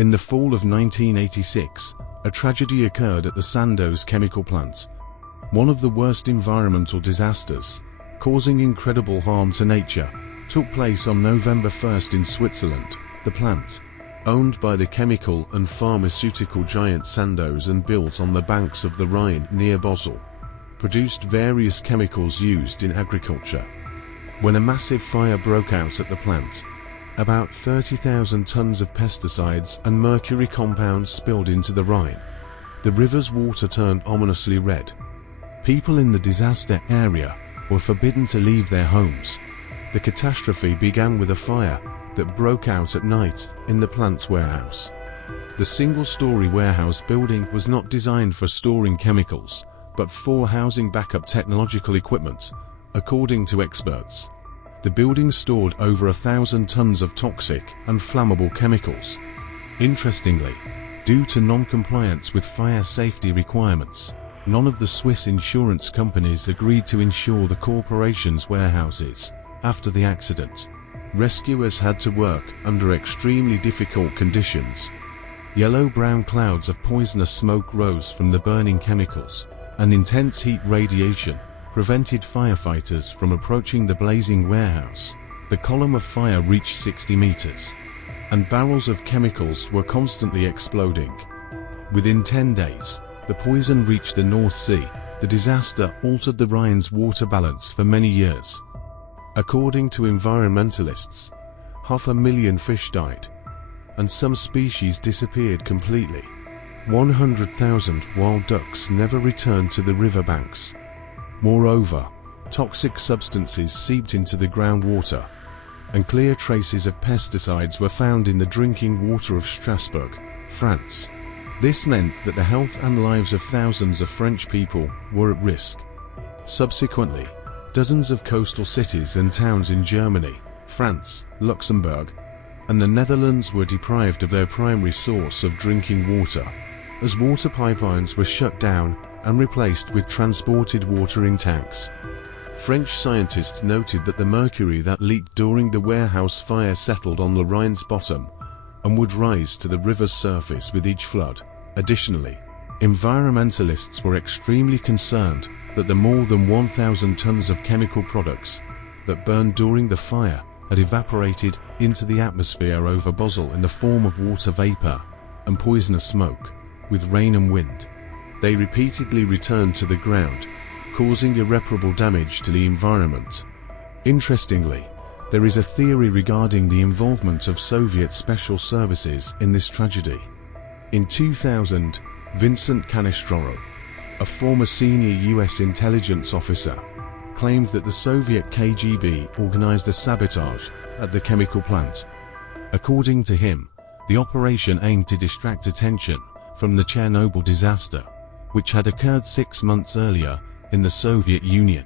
In the fall of 1986, a tragedy occurred at the Sandoz chemical plant. One of the worst environmental disasters, causing incredible harm to nature, took place on November 1st in Switzerland. The plant, owned by the chemical and pharmaceutical giant Sandoz and built on the banks of the Rhine near Basel, produced various chemicals used in agriculture. When a massive fire broke out at the plant, about 30,000 tons of pesticides and mercury compounds spilled into the Rhine. The river's water turned ominously red. People in the disaster area were forbidden to leave their homes. The catastrophe began with a fire that broke out at night in the plant's warehouse. The single-story warehouse building was not designed for storing chemicals, but for housing backup technological equipment, according to experts. The building stored over 1,000 tons of toxic and flammable chemicals. Interestingly, due to non-compliance with fire safety requirements, none of the Swiss insurance companies agreed to insure the corporation's warehouses after the accident. Rescuers had to work under extremely difficult conditions. Yellow-brown clouds of poisonous smoke rose from the burning chemicals, and intense heat radiation prevented firefighters from approaching the blazing warehouse. The column of fire reached 60 meters, and barrels of chemicals were constantly exploding. Within 10 days, the poison reached the North Sea. The disaster altered the Rhine's water balance for many years. According to environmentalists, 500,000 fish died, and some species disappeared completely. 100,000 wild ducks never returned to the riverbanks. Moreover, toxic substances seeped into the groundwater, and clear traces of pesticides were found in the drinking water of Strasbourg, France. This meant that the health and lives of thousands of French people were at risk. Subsequently, dozens of coastal cities and towns in Germany, France, Luxembourg, and the Netherlands were deprived of their primary source of drinking water, as water pipelines were shut down and replaced with transported water in tanks. French scientists noted that the mercury that leaked during the warehouse fire settled on the Rhine's bottom and would rise to the river's surface with each flood. Additionally, environmentalists were extremely concerned that the more than 1,000 tons of chemical products that burned during the fire had evaporated into the atmosphere over Basel in the form of water vapor and poisonous smoke, with rain and wind. They repeatedly returned to the ground, causing irreparable damage to the environment. Interestingly, there is a theory regarding the involvement of Soviet special services in this tragedy. In 2000, Vincent Canestraro, a former senior US intelligence officer, claimed that the Soviet KGB organized the sabotage at the chemical plant. According to him, the operation aimed to distract attention from the Chernobyl disaster, which had occurred 6 months earlier in the Soviet Union.